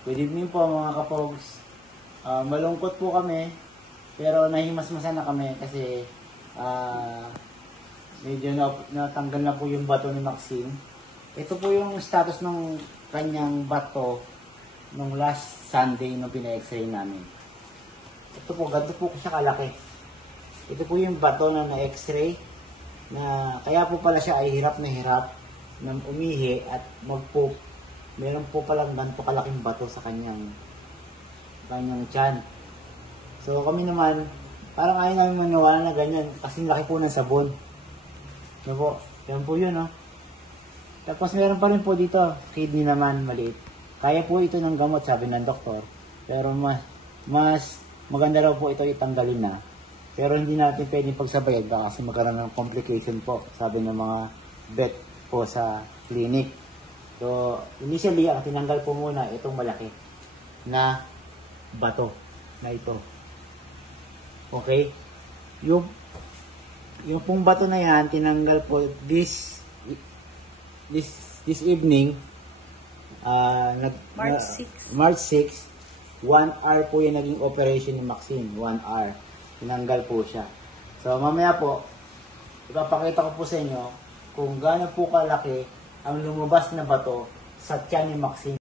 Good evening po mga kapogs. Malungkot po kami, pero nahimasmasan na kami kasi medyo natanggal na po yung bato ni Maxine. Ito po yung status ng kanyang bato nung last Sunday nung pina-x-ray namin. Ito po, ganito po siya kalaki. Ito po yung bato na na-x-ray na kaya po pala siya ay hirap na hirap na umihi at mag-poop. Meron po palang ganito kalaking bato sa kanyang tiyan. So kami naman, parang ayaw namin maniwala na ganyan kasi laki po ng sabon. So po, yan po yun, no? Tapos meron pa rin po dito, kidney naman, maliit. Kaya po ito ng gamot, sabi ng doktor. Pero mas maganda raw po ito itanggalin na. Pero hindi natin pwedeng pagsabayan kasi magkaroon ng complication po, sabi ng mga vet po sa clinic. So, initially, ang tinanggal po muna itong malaki na bato na ito. Okay? Yung pong bato na yan, tinanggal po this evening, March 6, 1 hour po yung naging operation ni Maxine. 1 hour. Tinanggal po siya. So, mamaya po, ipapakita ko po sa inyo kung gaano po kalaki ang lumabas na bato sa tiyan ni Maxine.